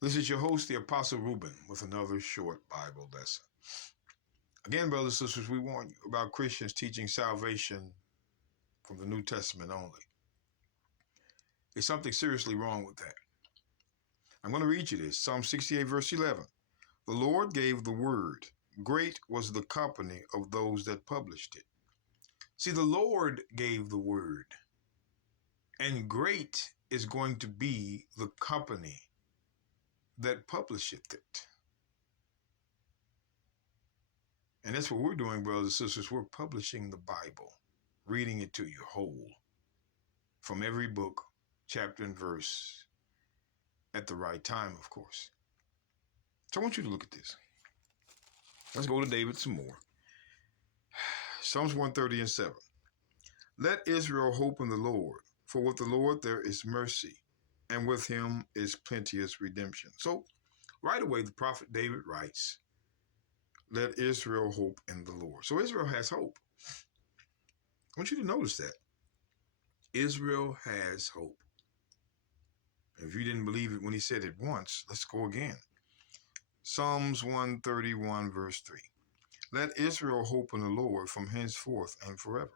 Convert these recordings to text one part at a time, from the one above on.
This is your host, the Apostle Reuben, with another short Bible lesson. Again, brothers and sisters, we warn you about Christians teaching salvation from the New Testament only. There's something seriously wrong with that. I'm going to read you this. Psalm 68, verse 11. The Lord gave the word. Great was the company of those that published it. See, the Lord gave the word. And great is going to be the company that publisheth it. And that's what we're doing, brothers and sisters. We're publishing the Bible, reading it to you whole, from every book, chapter and verse, at the right time, of course. So I want you to look at this. Let's go to David some more. Psalms 130 and 7. Let Israel hope in the Lord, for with the Lord there is mercy, and with him is plenteous redemption. So right away, the prophet David writes, let Israel hope in the Lord. So Israel has hope. I want you to notice that. Israel has hope. If you didn't believe it when he said it once, let's go again. Psalms 131, verse 3. Let Israel hope in the Lord from henceforth and forever.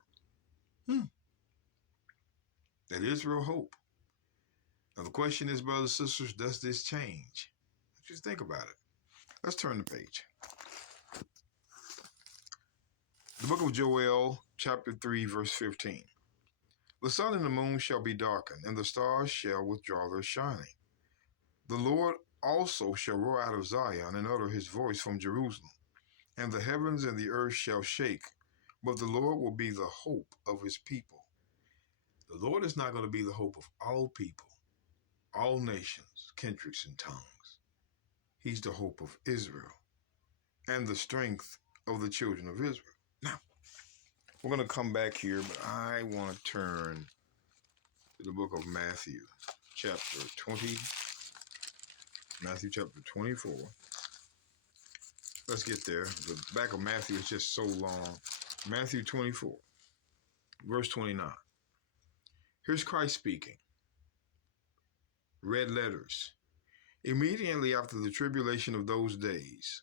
Let Israel hope. Now the question is, brothers and sisters, does this change? Just think about it. Let's turn the page. The book of Joel, chapter 3, verse 15. The sun and the moon shall be darkened, and the stars shall withdraw their shining. The Lord also shall roar out of Zion and utter his voice from Jerusalem, and the heavens and the earth shall shake, but the Lord will be the hope of his people. The Lord is not going to be the hope of all people, all nations, kindreds, and tongues. He's the hope of Israel and the strength of the children of Israel. Now, we're going to come back here, but I want to turn to the book of Matthew, chapter 20, Matthew chapter 24. Let's get there. The back of Matthew is just so long. Matthew 24, verse 29. Here's Christ speaking. Red letters. Immediately after the tribulation of those days,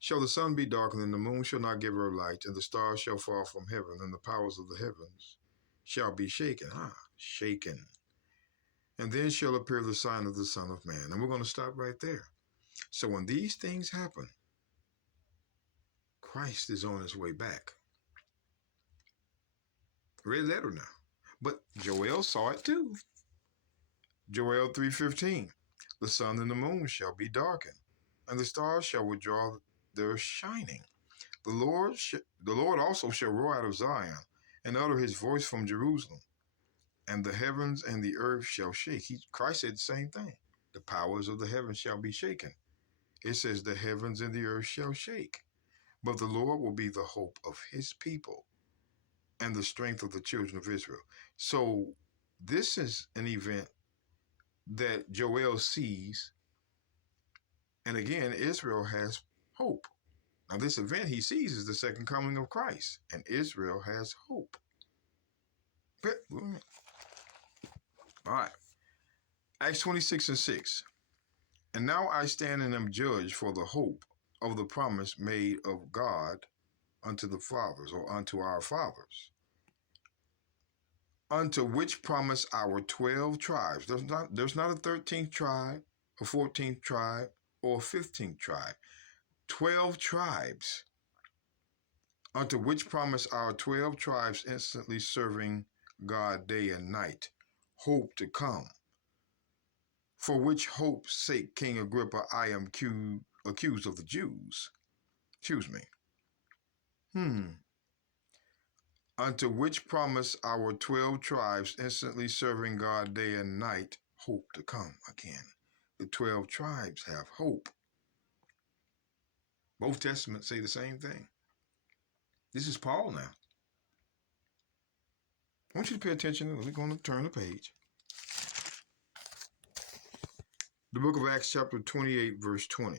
shall the sun be darkened, and the moon shall not give her light, and the stars shall fall from heaven, and the powers of the heavens shall be shaken. Shaken. And then shall appear the sign of the Son of Man. And we're going to stop right there. So when these things happen, Christ is on his way back. Red letter now. But Joel saw it too. Joel 3:15. The sun and the moon shall be darkened, and the stars shall withdraw their shining. The Lord also shall roar out of Zion and utter his voice from Jerusalem, and the heavens and the earth shall shake. Christ said the same thing. The powers of the heavens shall be shaken. It says the heavens and the earth shall shake, but the Lord will be the hope of his people and the strength of the children of Israel. So this is an event that Joel sees. And again, Israel has hope. Now, this event he sees is the second coming of Christ, and Israel has hope. All right. Acts 26 and 6. And now I stand and am judged for the hope of the promise made of God unto the fathers, or unto our fathers, unto which promise our 12 tribes. There's not a 13th tribe, a 14th tribe, or a 15th tribe. 12 tribes, unto which promise our 12 tribes, instantly serving God day and night, hope to come. For which hope's sake, King Agrippa, I am accused of the Jews. Excuse me. Unto which promise our 12 tribes, instantly serving God day and night, hope to come. Again, the 12 tribes have hope. Both testaments say the same thing. This is Paul now. I want you to pay attention. We're going to turn the page. The book of Acts chapter 28, verse 20.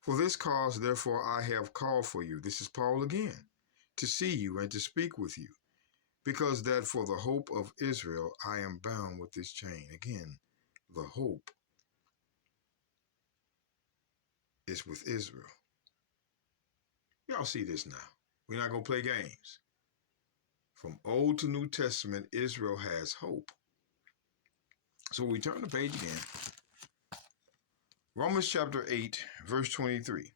For this cause, therefore, I have called for you. This is Paul again. To see you and to speak with you. Because that for the hope of Israel, I am bound with this chain. Again, the hope is with Israel. Y'all see this now. We're not going to play games. From Old to New Testament, Israel has hope. So we turn the page again. Romans chapter 8, verse 23.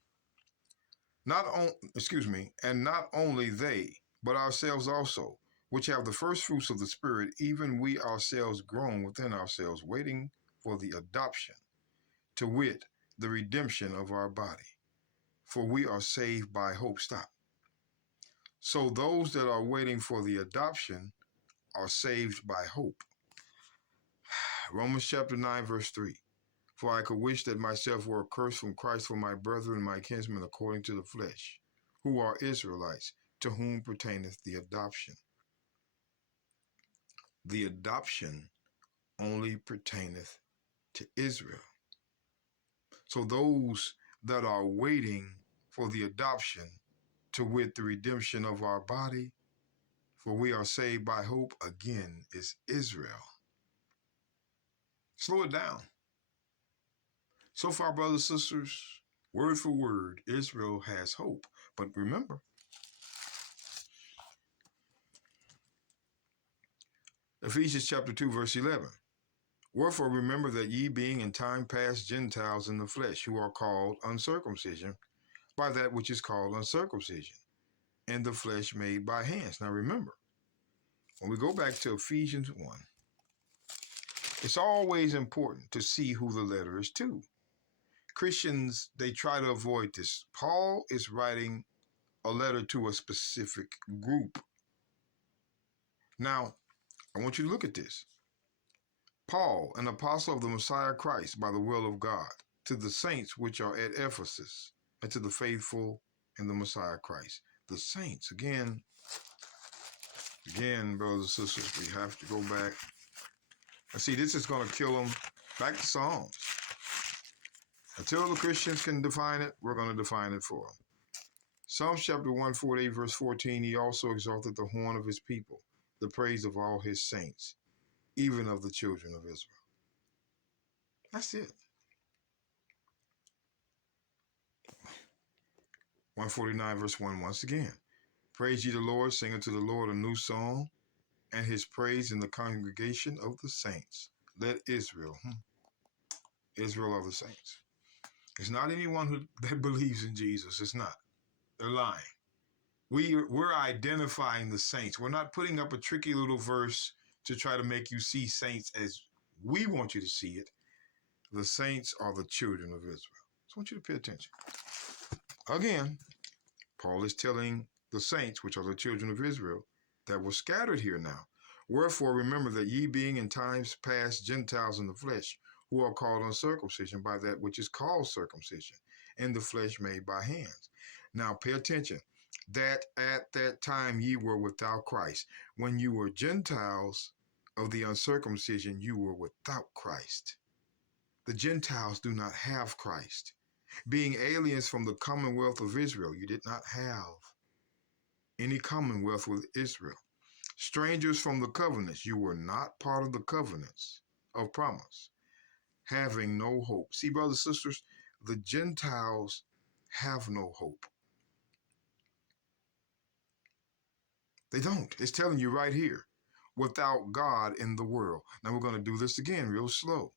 And not only they, but ourselves also, which have the first fruits of the Spirit, even we ourselves groan within ourselves, waiting for the adoption, to wit, the redemption of our body. For we are saved by hope. Stop. So those that are waiting for the adoption are saved by hope. Romans chapter 9, verse 3. For I could wish that myself were accursed from Christ for my brethren, my kinsmen, according to the flesh, who are Israelites, to whom pertaineth the adoption. The adoption only pertaineth to Israel. So those that are waiting for the adoption, to wit, the redemption of our body, for we are saved by hope, again, is Israel. Slow it down. So far, brothers and sisters, word for word, Israel has hope. But remember, Ephesians chapter 2, verse 11. Wherefore remember that ye being in time past Gentiles in the flesh, who are called uncircumcision, by that which is called uncircumcision, in the flesh made by hands. Now remember, when we go back to Ephesians 1, it's always important to see who the letter is to. Christians, they try to avoid this. Paul is writing a letter to a specific group. Now, I want you to look at this. Paul, an apostle of the Messiah Christ, by the will of God, to the saints which are at Ephesus, and to the faithful in the Messiah Christ. The saints, again, brothers and sisters, we have to go back. And see, this is going to kill them. Back to Psalms. Until the Christians can define it, we're going to define it for them. Psalms chapter 148, verse 14, he also exalted the horn of his people, the praise of all his saints, even of the children of Israel. That's it. 149, verse 1, once again. Praise ye the Lord, sing unto the Lord a new song, and his praise in the congregation of the saints. Let Israel, Israel are the saints. It's not anyone that believes in Jesus. It's not. They're lying. We're identifying the saints. We're not putting up a tricky little verse to try to make you see saints as we want you to see it. The saints are the children of Israel. So I want you to pay attention. Again, Paul is telling the saints, which are the children of Israel, that were scattered here now. Wherefore remember that ye being in times past Gentiles in the flesh, who are called uncircumcision by that which is called circumcision, in the flesh made by hands. Now pay attention, that at that time ye were without Christ. When you were Gentiles of the uncircumcision, you were without Christ. The Gentiles do not have Christ. Being aliens from the commonwealth of Israel, you did not have any commonwealth with Israel. Strangers from the covenants, you were not part of the covenants of promise, having no hope. See, brothers and sisters, the Gentiles have no hope. They don't. It's telling you right here, without God in the world. Now we're going to do this again real slow.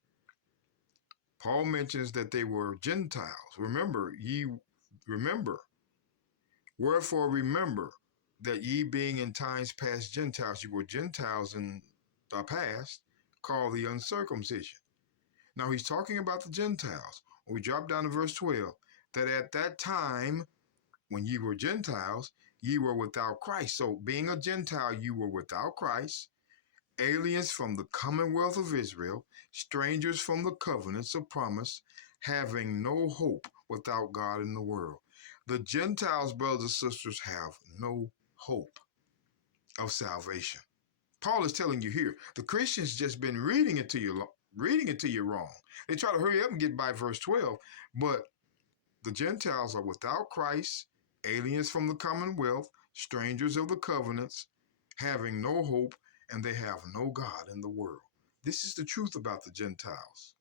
Paul mentions that they were Gentiles. Remember, wherefore remember that ye being in times past Gentiles, you were Gentiles in the past, called the uncircumcision. Now he's talking about the Gentiles. When we drop down to verse 12, that at that time, when ye were Gentiles, ye were without Christ. So being a Gentile, you were without Christ, aliens from the commonwealth of Israel, strangers from the covenants of promise, having no hope without God in the world. The Gentiles, brothers and sisters, have no hope of salvation. Paul is telling you here, the Christians just been reading it to you wrong. They try to hurry up and get by verse 12, but the Gentiles are without Christ, aliens from the commonwealth, strangers of the covenants, having no hope, and they have no God in the world. This is the truth about the Gentiles.